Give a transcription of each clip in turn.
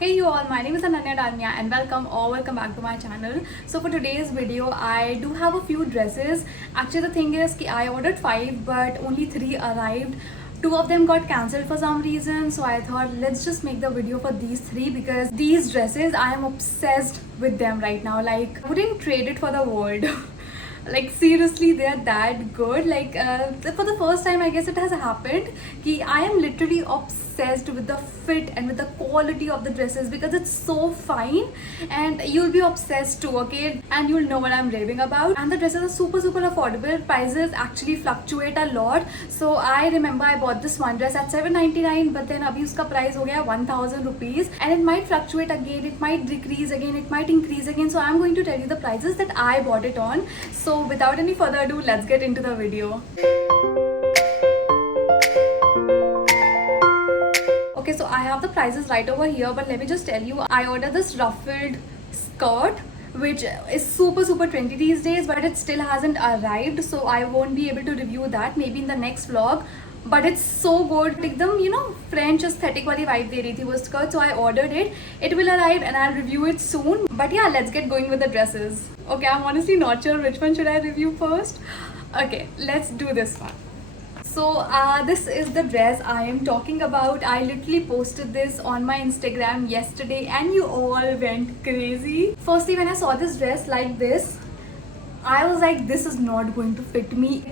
Hey you all, my name is Ananya Dalmia and welcome back to my channel. So for today's video, I do have a few dresses. Actually the thing is I ordered 5 but only 3 arrived. 2 of them got cancelled for some reason, so I thought let's just make the video for these 3 because these dresses I am obsessed with them right now. Like I wouldn't trade it for the world. Like seriously, they are that good. Like for the first time I guess it has happened कि I am literally obsessed with the fit and with the quality of the dresses because it's so fine, and you'll be obsessed too, okay? And you'll know what I'm raving about. And the dresses are super affordable. Prices actually fluctuate a lot. So I remember I bought this one dress at 799, but then abhi uska price ho gaya 1000 rupees, and it might fluctuate again, it might decrease again, it might increase again. So I'm going to tell you the prices that I bought it on. So without any further ado, let's get into the video. Okay, so I have the prices right over here, but let me just tell you, I ordered this ruffled skirt which is super trendy these days, but it still hasn't arrived, so I won't be able to review that, maybe in the next vlog. But it's so good, एकदम French aesthetic वाली vibe दे रही थी वो skirt, so I ordered it. It will arrive and I'll review it soon. But yeah, let's get going with the dresses. Okay, I'm honestly not sure which one should I review first. Okay, let's do this one. So this is the dress I am talking about. I literally posted this on my Instagram yesterday and you all went crazy. Firstly, when I saw this dress like this, I was like, this is not going to fit me.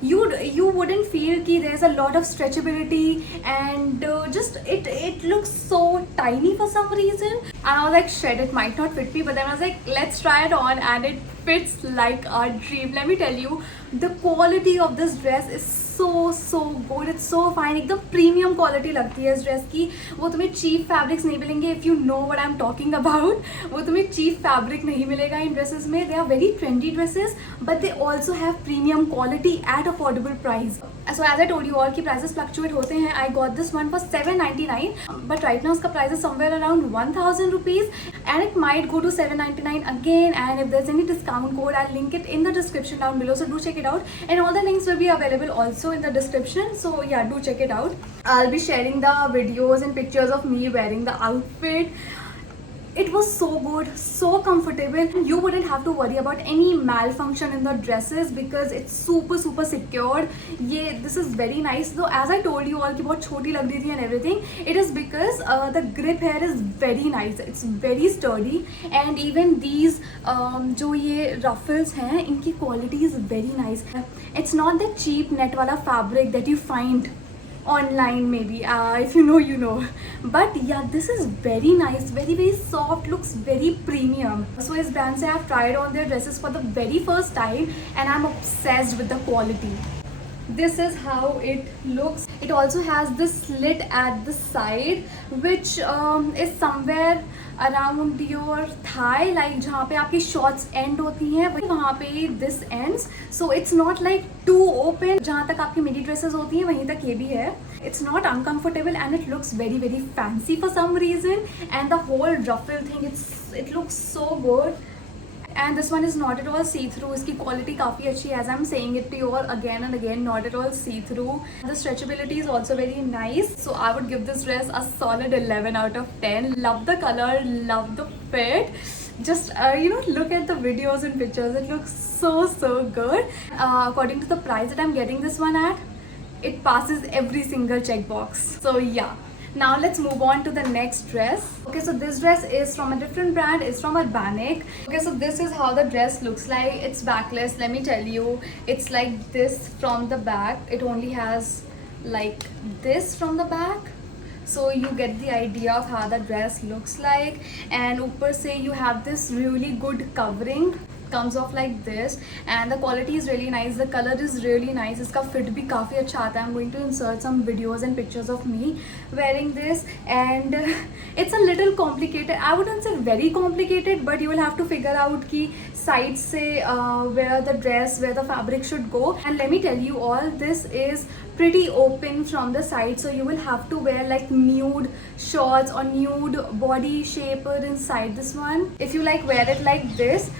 You wouldn't feel कि there's a lot of stretchability, and just it looks so tiny for some reason, and I was like, shit, it might not fit me. But then I was like, let's try it on, and it fits like a dream. Let me tell you, the quality of this dress is so good. It's so fine. एकदम premium quality लगती है इस dress की. वो तुम्हें cheap fabrics नहीं मिलेंगे. If you know what I am talking about, वो तुम्हें चीप फैब्रिक नहीं मिलेगा इन ड्रेसेस में. They are very trendy dresses, but they also have premium quality at affordable price. So as I told you all कि prices fluctuate होते हैं. I got this one for 799, but right now उसका price is somewhere around 1000 rupees, and it might go to 799 again. And if there's any discount code, I'll link it in the description down below, so do check it out. And all the links will be available also in the description, so yeah, do check it out. I'll be sharing the videos and pictures of me wearing the outfit. It was so good, so comfortable. You wouldn't have to worry about any malfunction in the dresses because it's super secured. This is very nice. So as I told you all कि बहुत छोटी लग रही थी and everything, it is because the grip here is very nice. It's very sturdy, and even these जो ये ruffles हैं, इनकी quality is very nice. It's not the cheap net वाला fabric that you find online, maybe if you know you know, but yeah, this is very nice, very soft, looks very premium. So इस brand से I've tried on their dresses for the very first time, and I'm obsessed with the quality. This is how it looks. It also has this slit at the side, which is somewhere around your thigh, like जहाँ पे आपकी shorts end होती हैं वहाँ पे this ends. So it's not like too open. जहाँ तक आपकी midi dresses होती हैं वहीं तक ये भी है. It's not uncomfortable, and it looks very fancy for some reason. And the whole ruffle thing, it looks so good. And this one is not at all see-through. इसकी quality काफ़ी अच्छी है. As I'm saying it to you all again and again, not at all see-through. The stretchability is also very nice. So I would give this dress a solid 11 out of 10. Love the color, love the fit. Just look at the videos and pictures. It looks so good. According to the price that I'm getting this one at, it passes every single checkbox. So yeah. Now let's move on to the next dress. Okay, so this dress is from a different brand. It's from Urbanic. Okay, so this is how the dress looks like. It's backless. Let me tell you, it's like this from the back. It only has like this from the back, so you get the idea of how the dress looks like. And ऊपर से you have this really good covering. Comes off like this, and the quality is really nice. The color is really nice. इसका fit भी काफ़ी अच्छा आता है. I'm going to insert some videos and pictures of me wearing this, and it's a little complicated. I wouldn't say very complicated, but you will have to figure out कि sides से where the fabric should go. And let me tell you all, this is pretty open from the side, so you will have to wear like nude shorts or nude body shaper inside this one. If you like wear it like this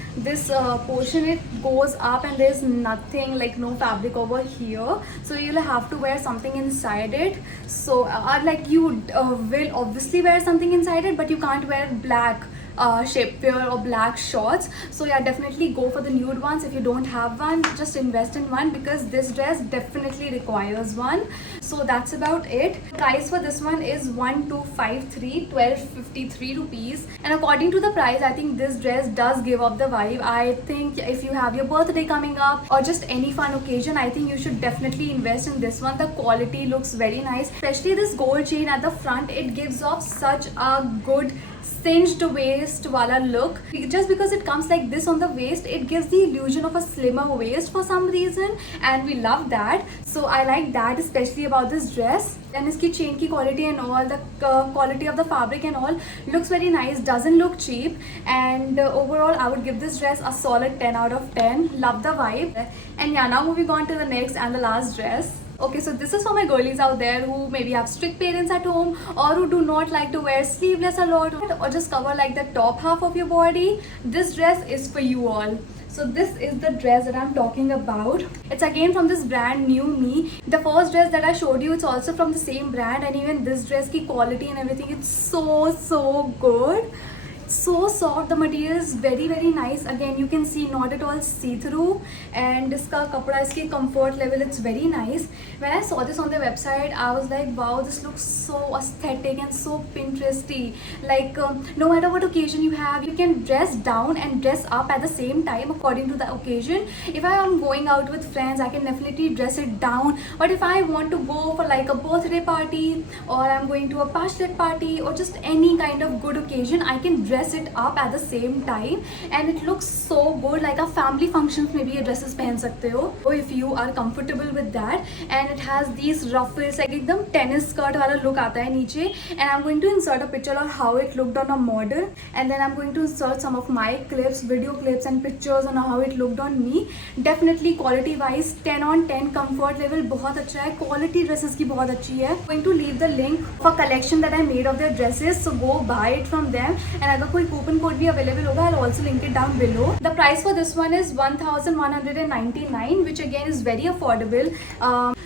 portion, it goes up and there's nothing, like no fabric over here, so you'll have to wear something inside it. So like you will obviously wear something inside it, but you can't wear black shapewear or black shorts. So yeah, definitely go for the nude ones. If you don't have one, just invest in one, because this dress definitely requires one. So that's about it. Price for this one is 1253 rupees, and according to the price, I think this dress does give up the vibe. I think if you have your birthday coming up or just any fun occasion, I think you should definitely invest in this one. The quality looks very nice, especially this gold chain at the front. It gives off such a good cinched waist wala look. Just because it comes like this on the waist, it gives the illusion of a slimmer waist for some reason, and we love that. So I like that especially about this dress. And iski chain ki quality and all, the quality of the fabric and all looks very nice, doesn't look cheap. And overall I would give this dress a solid 10 out of 10. Love the vibe. And yeah, now moving on to the next and the last dress. Okay, so this is for my girlies out there who maybe have strict parents at home, or who do not like to wear sleeveless a lot, or just cover like the top half of your body. This dress is for you all. So this is the dress that I'm talking about. It's again from this brand New Me. The first dress that I showed you, it's also from the same brand, and even this dress ki quality and everything, it's so good. So soft, the material is very nice. Again, you can see not at all see-through, and iska kapda, iski comfort level, it's very nice. When I saw this on their website, I was like, wow, this looks so aesthetic and so Pinteresty. Like no matter what occasion you have, you can dress down and dress up at the same time according to the occasion. If I am going out with friends, I can definitely dress it down. But if I want to go for like a birthday party, or I'm going to a bachelorette party, or just any kind of good occasion, I can dress it up at the same time, and it looks so good. Like a family functions में भी ये dresses पहन सकते हो, or if you are comfortable with that. And it has these ruffles, like एकदम tennis skirt वाला look आता है नीचे. And I'm going to insert a picture of how it looked on a model, and then I'm going to insert some of my clips, video clips and pictures on how it looked on me. Definitely quality wise 10 on 10. Comfort level बहुत अच्छा है, quality dresses की बहुत अच्छी है. I'm going to leave the link for collection that I made of their dresses, so go buy it from them. And अगर कोई coupon code भी available होगा, I'll also link it down below. The price for this one is 1199, which again is very affordable.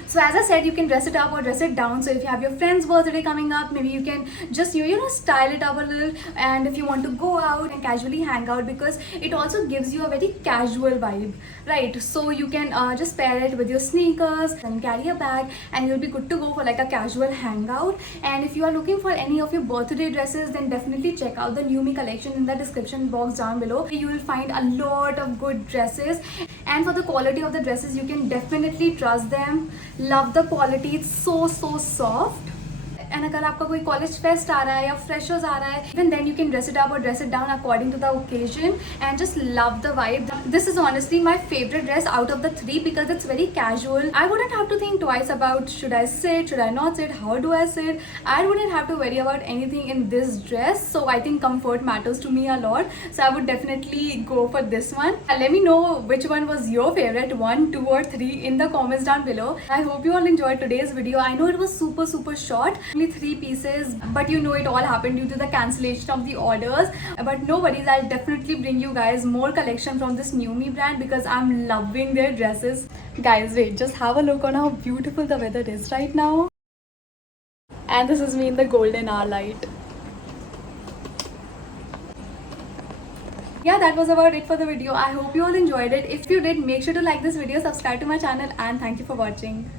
So as I said, you can dress it up or dress it down. So if you have your friend's birthday coming up, maybe you can just style it up a little. And if you want to go out and casually hang out, because it also gives you a very casual vibe, right? So you can just pair it with your sneakers and carry a bag, and you'll be good to go for like a casual hangout. And if you are looking for any of your birthday dresses, then definitely check out the New Me collection in the description box down below. You will find a lot of good dresses, and for the quality of the dresses, you can definitely trust them. Love the quality, it's so soft. And अगर आपका कोई college fest आ रहा है या freshers आ रहा है, even then you can dress it up or dress it down according to the occasion, and just love the vibe. This is honestly my favorite dress out of the three, because it's very casual. I wouldn't have to think twice about should I sit, should I not sit, how do I sit. I wouldn't have to worry about anything in this dress. So I think comfort matters to me a lot, so I would definitely go for this one. And let me know which one was your favorite, 1, 2 or 3 in the comments down below. I hope you all enjoyed today's video. I know it was super short, only 3 pieces, but it all happened due to the cancellation of the orders. But no worries, I'll definitely bring you guys more collection from this New Me brand, because I'm loving their dresses. Guys, wait, just have a look on how beautiful the weather is right now. And this is me in the golden hour light. Yeah, that was about it for the video. I hope you all enjoyed it. If you did, make sure to like this video, subscribe to my channel, and thank you for watching.